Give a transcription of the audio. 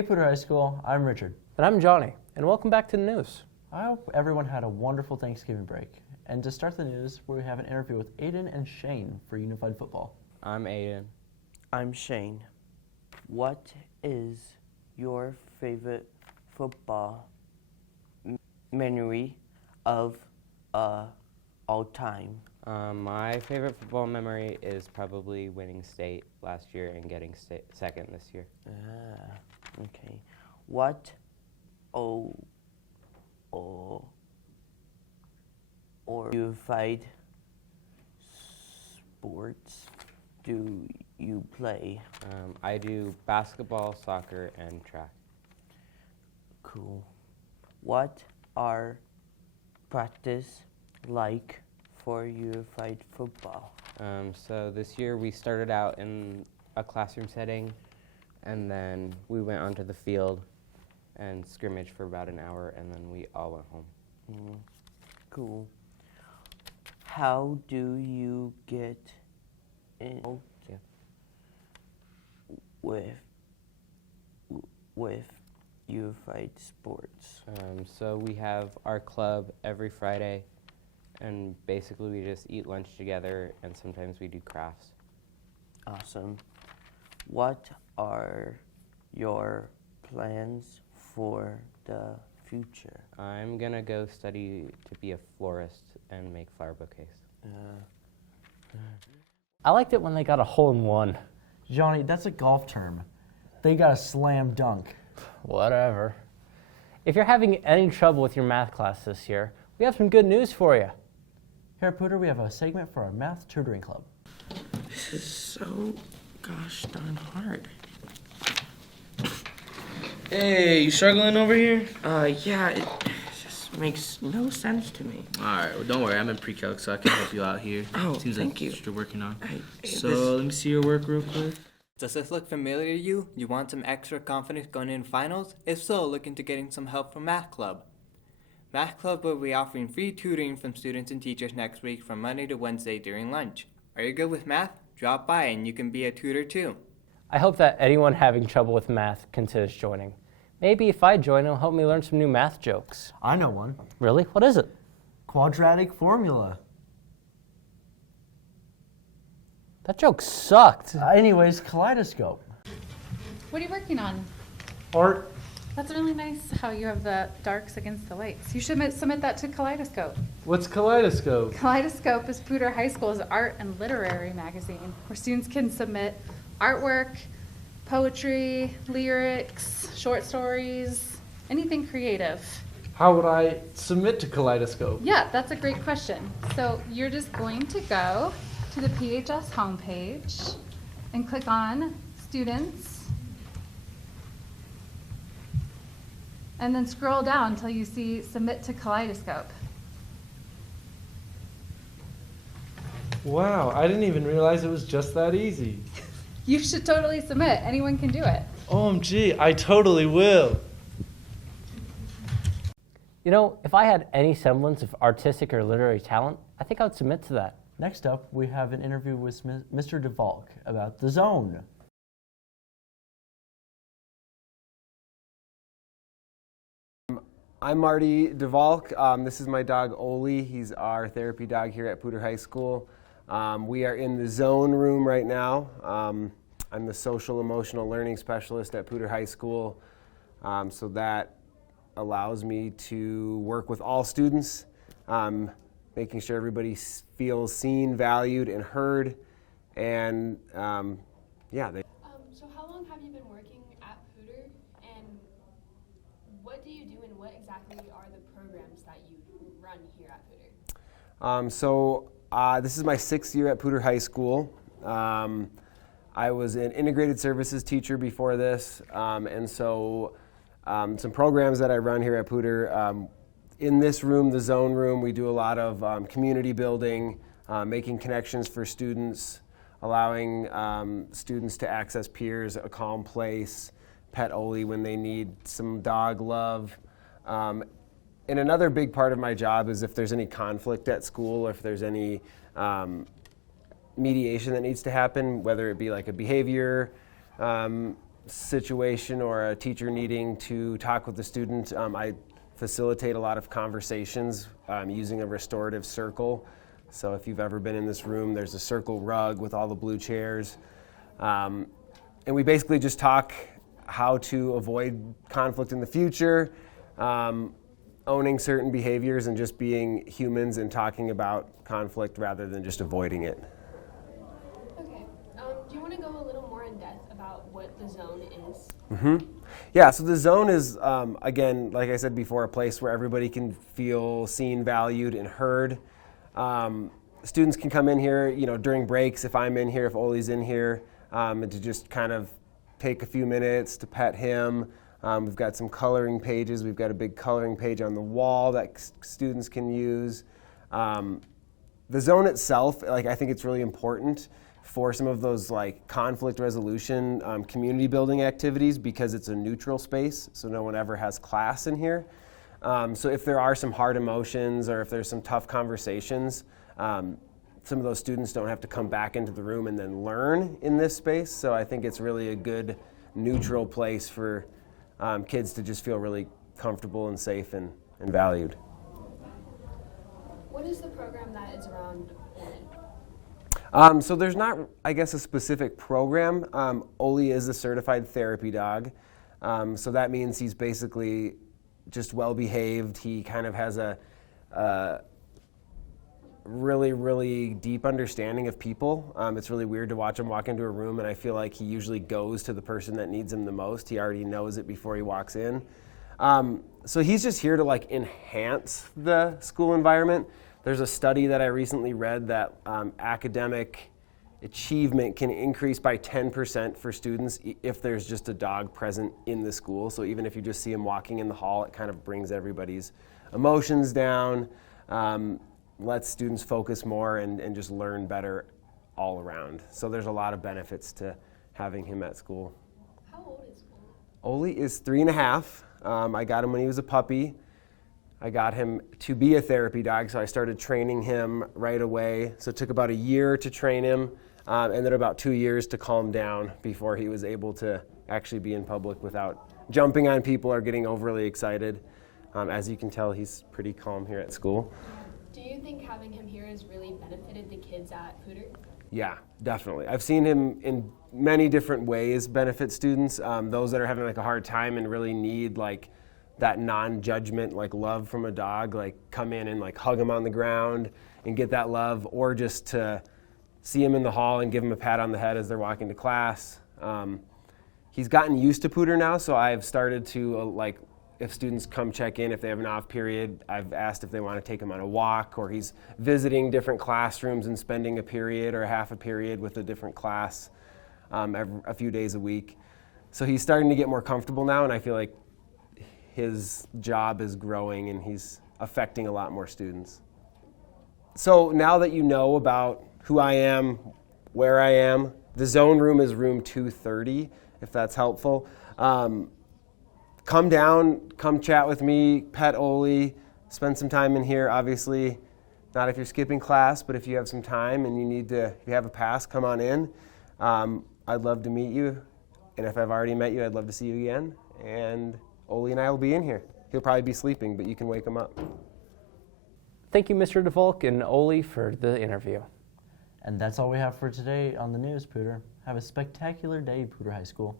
Hey Pooter High School, I'm Richard. And I'm Johnny, and welcome back to the news. I hope everyone had a wonderful Thanksgiving break. And to start the news, we have an interview with Aiden and Shane for Unified Football. I'm Aiden. I'm Shane. What is your favorite football memory of all time? My favorite football memory is probably winning state last year and getting second this year. Okay. What or unified sports do you play? I do basketball, soccer, and track. Cool. What are practice like for unified football? So this year we started out in a classroom setting, and then we went onto the field and scrimmaged for about an hour, and then we all went home. Cool. How do you get in with unified sports? So we have our club every Friday, and basically we just eat lunch together, and sometimes we do crafts. Awesome. What are your plans for the future? I'm gonna go study to be a florist and make flower bouquets. I liked it when they got a hole-in-one. Johnny, that's a golf term. They got a slam dunk. Whatever. If you're having any trouble with your math class this year, we have some good news for you. Here at Pooter, we have a segment for our math tutoring club. This is so gosh darn hard. Hey, you struggling over here? Yeah, it just makes no sense to me. Alright, well don't worry, I'm in pre-calc, so I can help you out here. Oh, Seems thank like you. that's what you're working on. This- So, let me see your work real quick. Does this look familiar to you? You want some extra confidence going in finals? If so, look into getting some help from Math Club. Math Club will be offering free tutoring from students and teachers next week from Monday to Wednesday during lunch. Are you good with math? Drop by and you can be a tutor too. I hope that anyone having trouble with math considers joining. Maybe if I join, it'll help me learn some new math jokes. I know one. Really? What is it? Quadratic formula. That joke sucked. Anyways, kaleidoscope. What are you working on? Art. That's really nice how you have the darks against the lights. You should submit that to Kaleidoscope. What's Kaleidoscope? Kaleidoscope is Pooter High School's art and literary magazine where students can submit artwork, poetry, lyrics, short stories, anything creative. How would I submit to Kaleidoscope? Yeah, that's a great question. So you're just going to go to the PHS homepage and click on Students, and then scroll down until you see Submit to Kaleidoscope. Wow, I didn't even realize it was just that easy. You should totally submit. Anyone can do it. OMG, I totally will. You know, if I had any semblance of artistic or literary talent, I think I would submit to that. Next up, we have an interview with Mr. DeValk about the zone. I'm Marty DeValk. This is my dog Oli. He's our therapy dog here at Pooter High School. We are in the zone room right now. I'm the social emotional learning specialist at Pooter High School. So that allows me to work with all students, making sure everybody feels seen, valued, and heard. And yeah. So how long have you been working at Pooter, and what do you do, and what exactly are the programs that you run here at Pooter? This is my 6th year at Pooter High School. I was an integrated services teacher before this, and so some programs that I run here at Pooter. In this room, the zone room, we do a lot of community building, making connections for students, allowing students to access peers, a calm place, pet Oli when they need some dog love. And another big part of my job is if there's any conflict at school, or if there's any mediation that needs to happen, whether it be like a behavior situation or a teacher needing to talk with the student, I facilitate a lot of conversations using a restorative circle. So if you've ever been in this room, there's a circle rug with all the blue chairs. And we basically just talk how to avoid conflict in the future, owning certain behaviors, and just being humans and talking about conflict rather than just avoiding it. Okay. Do you want to go a little more in depth about what the zone is? Mm-hmm. Yeah, so the zone is, again, like I said before, a place where everybody can feel seen, valued, and heard. Students can come in here, during breaks, if I'm in here, if Oli's in here, and to just kind of take a few minutes to pet him. We've got some coloring pages. We've got a big coloring page on the wall that students can use. The zone itself, I think it's really important for some of those conflict resolution, community building activities, because it's a neutral space, so no one ever has class in here. So if there are some hard emotions or if there's some tough conversations, some of those students don't have to come back into the room and then learn in this space. So I think it's really a good neutral place for kids to just feel really comfortable and safe and valued. What is the program that is around Oli? So there's not, I guess, a specific program. Oli is a certified therapy dog. So that means he's basically just well-behaved. He kind of has a really, really deep understanding of people. It's really weird to watch him walk into a room, and I feel like he usually goes to the person that needs him the most. He already knows it before he walks in. So he's just here to enhance the school environment. There's a study that I recently read that academic achievement can increase by 10% for students if there's just a dog present in the school. So even if you just see him walking in the hall, it kind of brings everybody's emotions down, lets students focus more and just learn better all around. So there's a lot of benefits to having him at school. How old is Oli? Oli is 3.5. I got him when he was a puppy. I got him to be a therapy dog, so I started training him right away. So it took about a year to train him, and then about 2 years to calm down before he was able to actually be in public without jumping on people or getting overly excited. As you can tell, he's pretty calm here at school. Do you think having him here has really benefited the kids at Pooter? Yeah, definitely. I've seen him in many different ways benefit students. Those that are having a hard time and really need that non-judgment, love from a dog, come in and hug him on the ground and get that love, or just to see him in the hall and give him a pat on the head as they're walking to class. He's gotten used to Pooter now, so I've started to, if students come check in, if they have an off period, I've asked if they want to take him on a walk, or he's visiting different classrooms and spending a period or a half a period with a different class a few days a week. So he's starting to get more comfortable now, and I feel like his job is growing and he's affecting a lot more students. So now that you know about who I am, where I am, the zone room is room 230, if that's helpful. Come down, come chat with me, pet Oli, spend some time in here. Obviously, not if you're skipping class, but if you have some time and if you have a pass, come on in. I'd love to meet you, and if I've already met you, I'd love to see you again. And Oli and I will be in here. He'll probably be sleeping, but you can wake him up. Thank you, Mr. DeVolk and Oli, for the interview. And that's all we have for today on the news, Pooter. Have a spectacular day, Pooter High School.